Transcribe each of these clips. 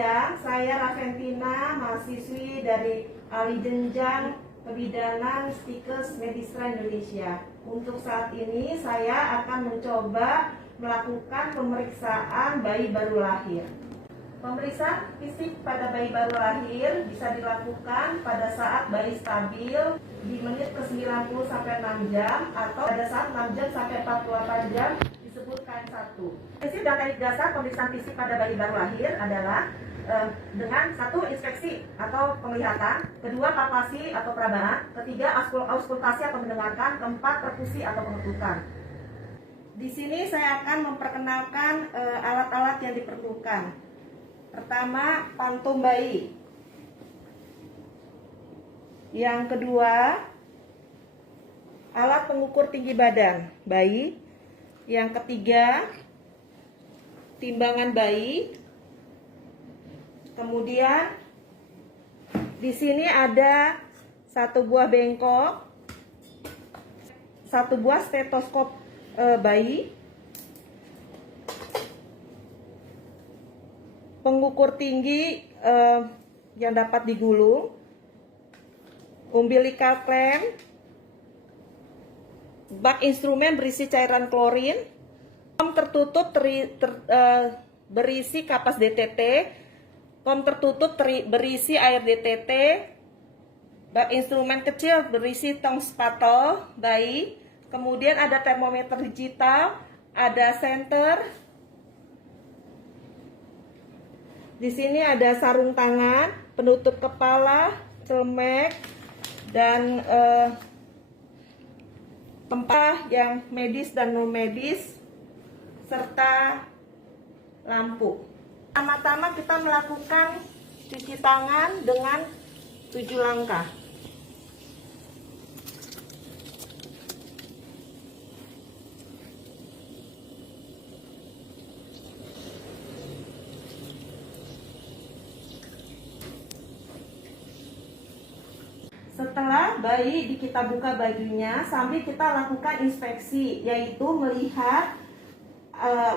siang, saya Raventina, mahasiswi dari Ahli Jenjang Kebidanan Stikes Medistra Indonesia. Untuk saat ini saya akan mencoba melakukan pemeriksaan bayi baru lahir. Pemeriksaan fisik pada bayi baru lahir bisa dilakukan pada saat bayi stabil di menit ke 90 sampai 6 jam atau pada saat 6 jam sampai 48 jam disebut KM1. Prinsip dan teknik dasar pemeriksaan fisik pada bayi baru lahir adalah dengan satu inspeksi atau penglihatan, kedua palpasi atau perabaan, ketiga auskultasi atau mendengarkan, keempat perkusi atau pengetukan. Di sini saya akan memperkenalkan alat-alat yang diperlukan. Pertama, pantum bayi. Yang kedua, alat pengukur tinggi badan bayi. Yang ketiga, timbangan bayi. Kemudian di sini ada satu buah bengkok, satu buah stetoskop bayi, pengukur tinggi yang dapat digulung, umbilical clamp, bak instrumen berisi cairan klorin, kom tertutup berisi kapas DTT, kom tertutup berisi air DTT, bak instrumen kecil berisi tong spatel bayi, kemudian ada termometer digital, ada senter. Di sini ada sarung tangan, penutup kepala, celemek, dan tempat yang medis dan non medis, serta lampu. Pertama-tama kita melakukan cuci tangan dengan 7 langkah. Setelah bayi kita buka bajunya, sambil kita lakukan inspeksi, yaitu melihat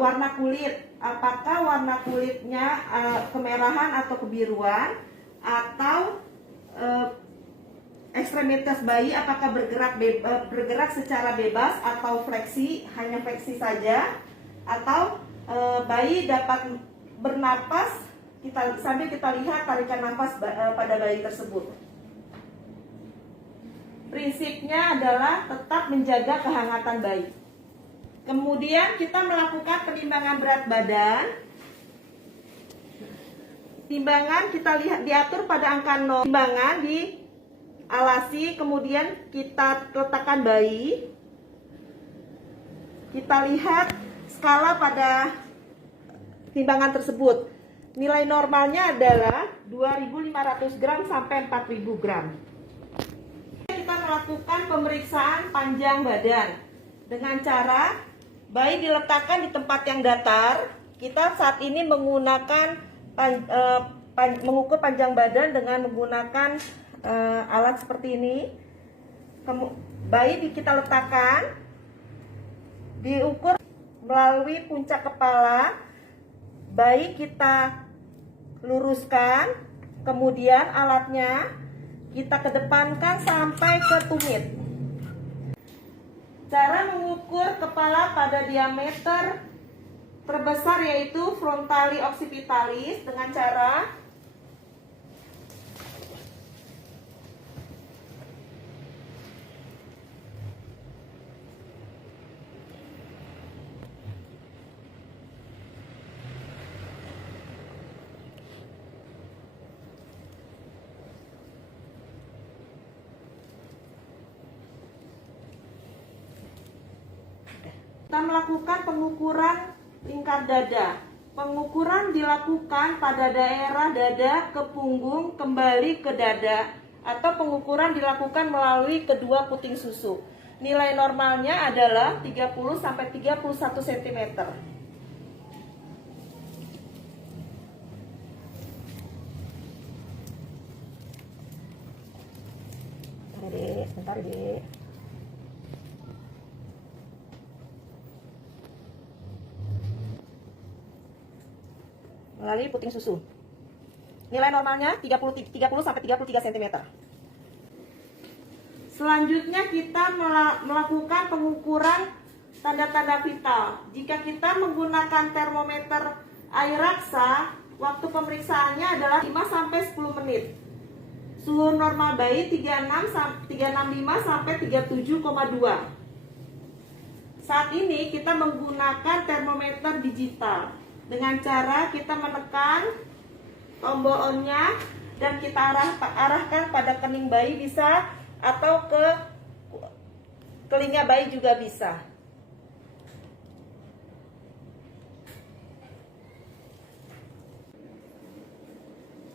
warna kulit. Apakah warna kulitnya kemerahan atau kebiruan, atau ekstremitas bayi apakah bergerak secara bebas atau fleksi, hanya fleksi saja, atau bayi dapat bernapas sambil kita lihat tarikan nafas pada bayi tersebut. Prinsipnya adalah tetap menjaga kehangatan bayi. Kemudian kita melakukan penimbangan berat badan. Timbangan kita lihat diatur pada angka 0. Timbangan di alasi, kemudian kita letakkan bayi. Kita lihat skala pada timbangan tersebut. Nilai normalnya adalah 2.500 gram sampai 4.000 gram. Kita melakukan pemeriksaan panjang badan dengan cara bayi diletakkan di tempat yang datar. Kita saat ini menggunakan mengukur panjang badan dengan menggunakan alat seperti ini. Bayi kita letakkan, diukur melalui puncak kepala. Bayi kita luruskan, kemudian alatnya kita kedepankan sampai ke tumit. Cara mengukur kepala pada diameter terbesar yaitu frontali occipitalis dengan cara kita melakukan pengukuran lingkar dada. Pengukuran dilakukan pada daerah dada ke punggung kembali ke dada, atau pengukuran dilakukan melalui kedua puting susu. Nilai normalnya adalah 30 sampai 31 cm. Bentar, Dek. Melalui puting susu. Nilai normalnya 30 sampai 33 cm. Selanjutnya kita melakukan pengukuran tanda-tanda vital. Jika kita menggunakan termometer air raksa, waktu pemeriksaannya adalah 5 sampai 10 menit. Suhu normal bayi 365 sampai 37,2. Saat ini kita menggunakan termometer digital dengan cara kita menekan tombol on-nya dan kita arahkan pada kening bayi bisa, atau ke telinga bayi juga bisa.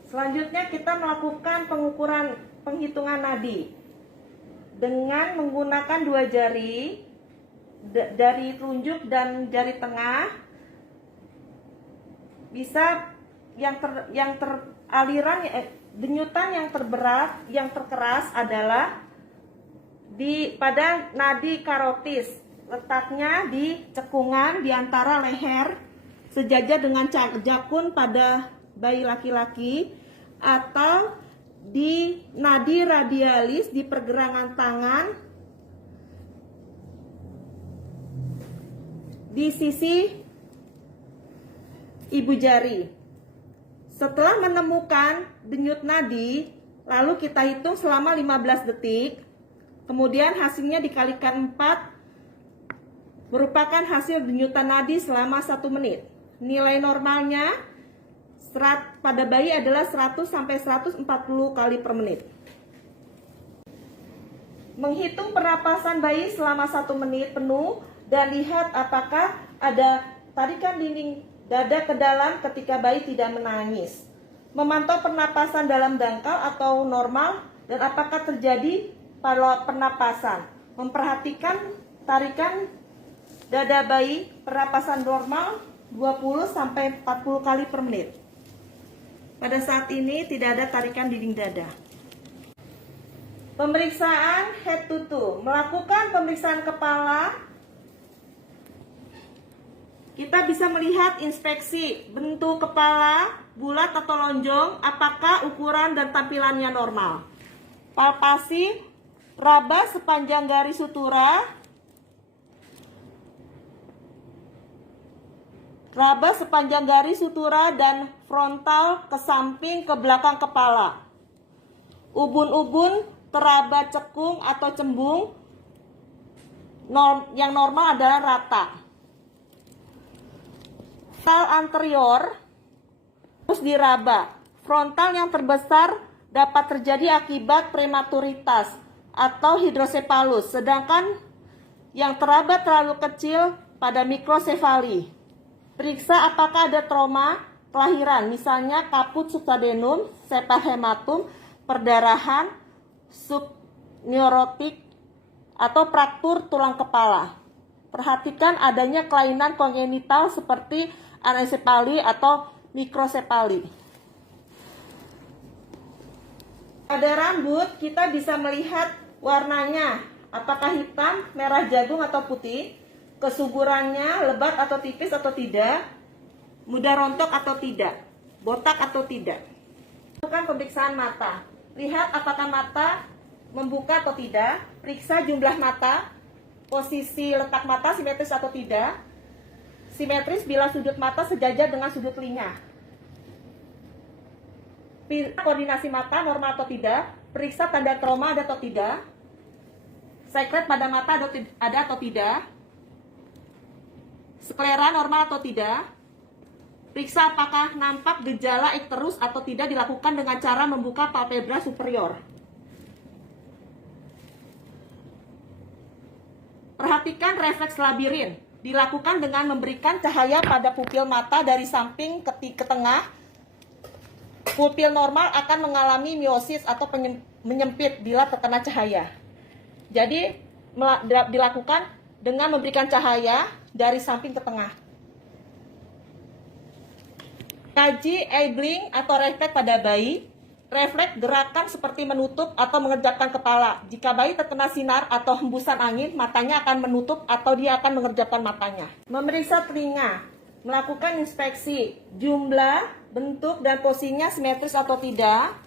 Selanjutnya kita melakukan pengukuran penghitungan nadi dengan menggunakan 2 jari dari telunjuk dan jari tengah. Bisa denyutan yang terberat, yang terkeras adalah pada nadi karotis, letaknya di cekungan di antara leher sejajar dengan jakun pada bayi laki-laki, atau di nadi radialis di pergelangan tangan di sisi ibu jari. Setelah menemukan denyut nadi, lalu kita hitung selama 15 detik. Kemudian hasilnya dikalikan 4, merupakan hasil denyutan nadi selama 1 menit. Nilai normalnya pada bayi adalah 100 sampai 140 kali per menit. Menghitung pernapasan bayi selama 1 menit penuh dan lihat apakah ada tarikan dinding dada ke dalam ketika bayi tidak menangis. Memantau pernapasan dalam dangkal atau normal dan apakah terjadi pada pernapasan. Memperhatikan tarikan dada bayi, pernapasan normal 20 sampai 40 kali per menit. Pada saat ini tidak ada tarikan dinding dada. Pemeriksaan head to toe. Melakukan pemeriksaan kepala, kita bisa melihat inspeksi bentuk kepala, bulat atau lonjong, apakah ukuran dan tampilannya normal. Palpasi raba sepanjang garis sutura, dan frontal ke samping ke belakang kepala. Ubun-ubun teraba cekung atau cembung, yang normal adalah rata. Frontal anterior terus diraba. Frontal yang terbesar dapat terjadi akibat prematuritas atau hidrosepalus, sedangkan yang teraba terlalu kecil pada mikrosefali. Periksa apakah ada trauma kelahiran, misalnya kaput subtadenum, sepal hematum, perdarahan, subneurotik, atau fraktur tulang kepala. Perhatikan adanya kelainan kongenital seperti anencefali atau mikrosefali. Pada rambut kita bisa melihat warnanya, apakah hitam, merah jagung atau putih, kesuburannya lebat atau tipis atau tidak, mudah rontok atau tidak, botak atau tidak. Lakukan pemeriksaan mata. Lihat apakah mata membuka atau tidak, periksa jumlah mata, posisi letak mata simetris atau tidak. Simetris bila sudut mata sejajar dengan sudut telinga. Koordinasi mata normal atau tidak, periksa tanda trauma ada atau tidak, sekret pada mata ada atau tidak, sklera normal atau tidak. Periksa apakah nampak gejala ikterus atau tidak, dilakukan dengan cara membuka palpebra superior. Perhatikan refleks labirin. Dilakukan dengan memberikan cahaya pada pupil mata dari samping ke tengah. Pupil normal akan mengalami miosis atau menyempit bila terkena cahaya. Jadi dilakukan dengan memberikan cahaya dari samping ke tengah. Kaji eye blink atau refleks pada bayi. Refleks gerakan seperti menutup atau mengerjapkan kepala. Jika bayi terkena sinar atau hembusan angin, matanya akan menutup atau dia akan mengerjapkan matanya. Memeriksa telinga. melakukan inspeksi jumlah, bentuk, dan posisinya simetris atau tidak.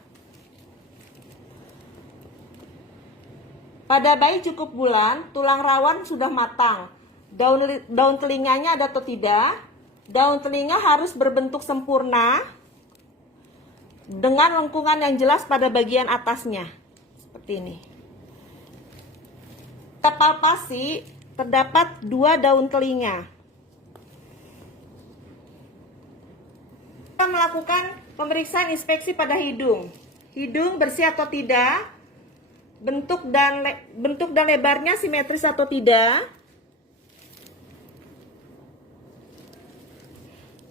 Pada bayi cukup bulan, tulang rawan sudah matang. Daun telinganya ada atau tidak? Daun telinga harus berbentuk sempurna dengan lengkungan yang jelas pada bagian atasnya. Seperti ini. Kita palpasi, terdapat 2 daun telinga. Kita melakukan pemeriksaan inspeksi pada hidung. Hidung bersih atau tidak? Bentuk dan lebarnya simetris atau tidak?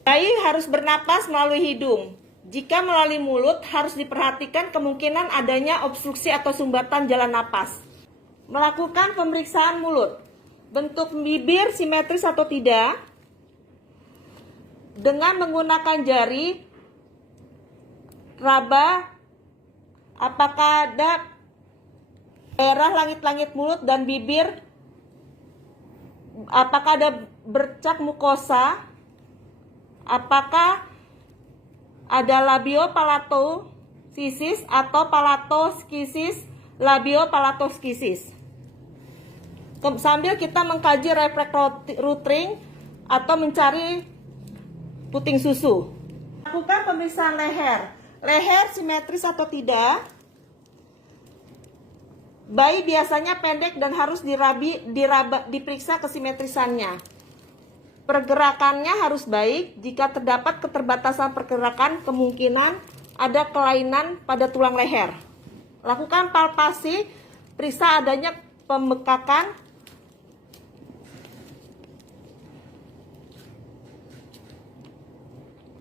Bayi harus bernapas melalui hidung. Jika melalui mulut, harus diperhatikan kemungkinan adanya obstruksi atau sumbatan jalan napas. Melakukan pemeriksaan mulut. Bentuk bibir simetris atau tidak? Dengan menggunakan jari, raba, apakah ada daerah langit-langit mulut dan bibir? Apakah ada bercak mukosa? Apakah ada labiopalatoskisis atau palatoskisis, labiopalatoskisis? Sambil kita mengkaji refleks rutring atau mencari puting susu. Lakukan pemeriksaan leher. Leher simetris atau tidak? Bayi biasanya pendek dan harus diperiksa kesimetrisannya. Pergerakannya harus baik. Jika terdapat keterbatasan pergerakan, kemungkinan ada kelainan pada tulang leher. Lakukan palpasi, periksa adanya pembekakan.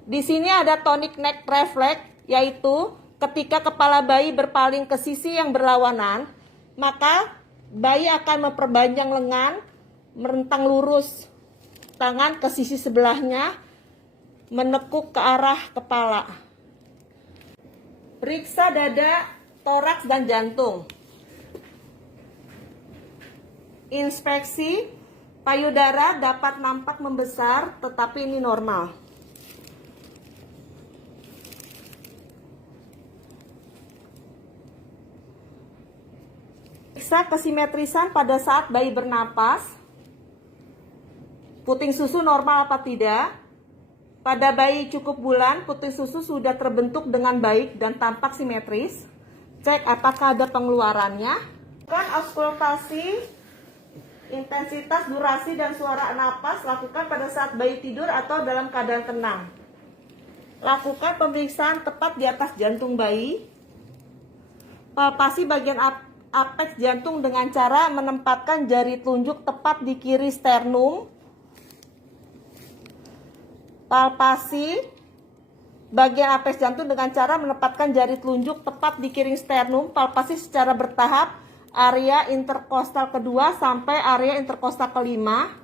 Di sini ada tonic neck reflex, yaitu ketika kepala bayi berpaling ke sisi yang berlawanan, maka bayi akan memperpanjang lengan, merentang lurus tangan ke sisi sebelahnya, menekuk ke arah kepala. Periksa dada, toraks, dan jantung. Inspeksi, payudara dapat nampak membesar, tetapi ini normal. Periksa kesimetrisan pada saat bayi bernapas. Puting susu normal apa tidak? Pada bayi cukup bulan, puting susu sudah terbentuk dengan baik dan tampak simetris. Cek apakah ada pengeluarannya. Lakukan auskultasi, intensitas, durasi, dan suara napas. Lakukan pada saat bayi tidur atau dalam keadaan tenang. Lakukan pemeriksaan tepat di atas jantung bayi. Palpasi bagian apeks jantung dengan cara menempatkan jari telunjuk tepat di kiri sternum. Palpasi bagian apeks jantung dengan cara menempatkan jari telunjuk tepat di kiri sternum. Palpasi secara bertahap area interkostal kedua sampai area interkostal kelima.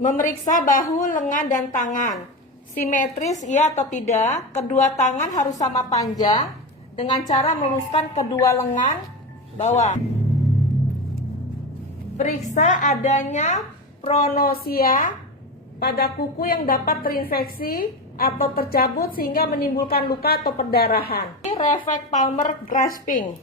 Memeriksa bahu, lengan, dan tangan. Simetris iya atau tidak? Kedua tangan harus sama panjang dengan cara meluruskan kedua lengan bawah. Periksa adanya pronosia pada kuku yang dapat terinfeksi atau tercabut sehingga menimbulkan luka atau perdarahan. Refleks palmar grasping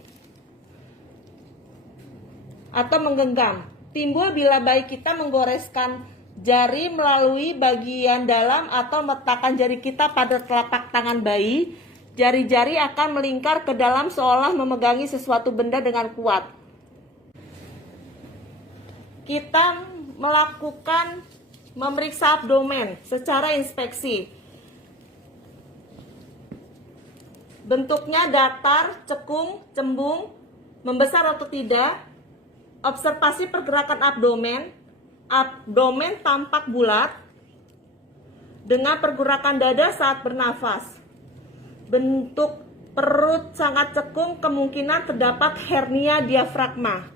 atau menggenggam timbul bila bayi kita menggoreskan jari melalui bagian dalam atau meletakkan jari kita pada telapak tangan bayi. Jari-jari akan melingkar ke dalam seolah memegangi sesuatu benda dengan kuat. Kita melakukan memeriksa abdomen secara inspeksi. Bentuknya datar, cekung, cembung, membesar atau tidak. Observasi pergerakan abdomen. Abdomen tampak bulat dengan pergerakan dada saat bernafas. Bentuk perut sangat cekung, kemungkinan terdapat hernia diafragma.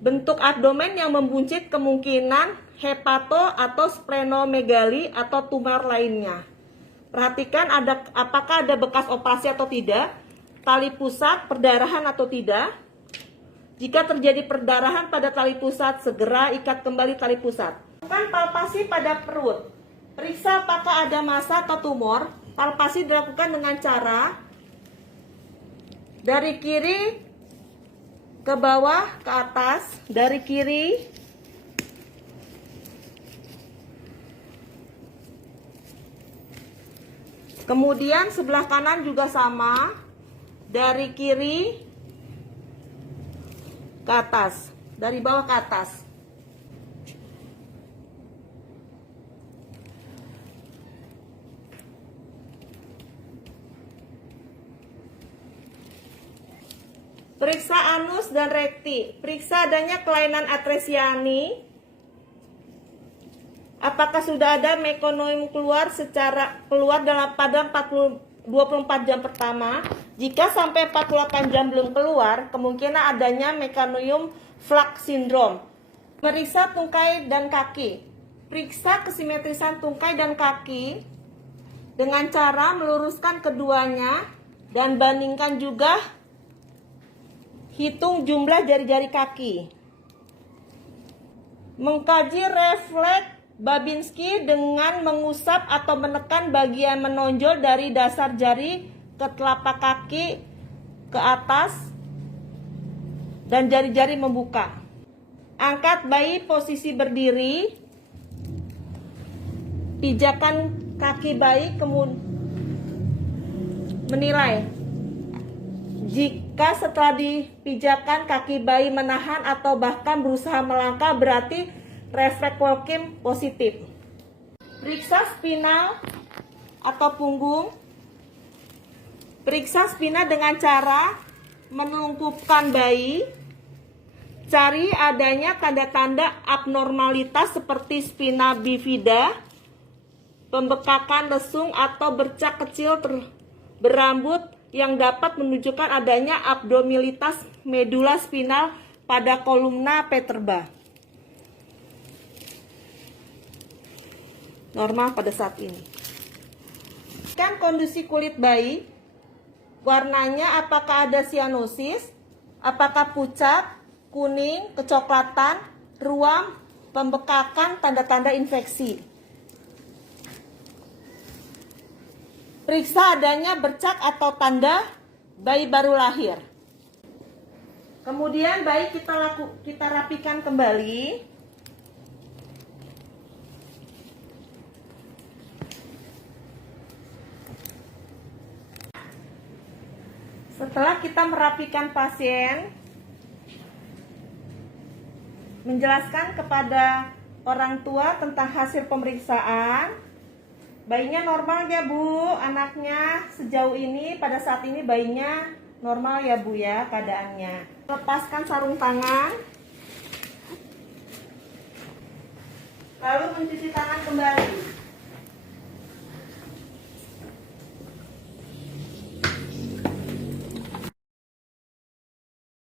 Bentuk abdomen yang membuncit, kemungkinan hepato atau splenomegali atau tumor lainnya. Perhatikan apakah ada bekas operasi atau tidak. tali pusat perdarahan atau tidak. Jika terjadi perdarahan pada tali pusat, segera ikat kembali tali pusat. Lakukan palpasi pada perut. Periksa apakah ada massa atau tumor. Palpasi dilakukan dengan cara dari kiri ke bawah ke atas, dari kiri kemudian sebelah kanan juga sama, dari kiri ke atas, dari bawah ke atas. Periksa anus dan rekti. Periksa adanya kelainan atresiani. Apakah sudah ada mekonium keluar dalam pada 24 jam pertama? Jika sampai 48 jam belum keluar, kemungkinan adanya mekonium flux syndrome. Periksa tungkai dan kaki. Periksa kesimetrisan tungkai dan kaki dengan cara meluruskan keduanya dan bandingkan juga hitung jumlah jari-jari kaki. Mengkaji refleks Babinski dengan mengusap atau menekan bagian menonjol dari dasar jari ke telapak kaki ke atas dan jari-jari membuka. Angkat bayi posisi berdiri. Pijakan kaki bayi, kemudian menilai. Jika setelah dipijakan kaki bayi menahan atau bahkan berusaha melangkah, berarti refleks walking positif. Periksa spinal atau punggung. Periksa spina dengan cara menelungkupkan bayi. Cari adanya tanda-tanda abnormalitas seperti spina bifida, pembekakan lesung atau bercak kecil berambut yang dapat menunjukkan adanya abdominialitas medula spinal pada kolumna vertebra. Normal pada saat ini. Kan kondisi kulit bayi, warnanya apakah ada sianosis, apakah pucat, kuning, kecoklatan, ruam, pembekakan, tanda-tanda infeksi. Periksa adanya bercak atau tanda bayi baru lahir. Kemudian bayi kita rapikan kembali. Setelah kita merapikan pasien, menjelaskan kepada orang tua tentang hasil pemeriksaan. Bayinya normal ya Bu, anaknya sejauh ini pada saat ini bayinya normal ya Bu ya keadaannya. Lepaskan sarung tangan, lalu mencuci tangan kembali.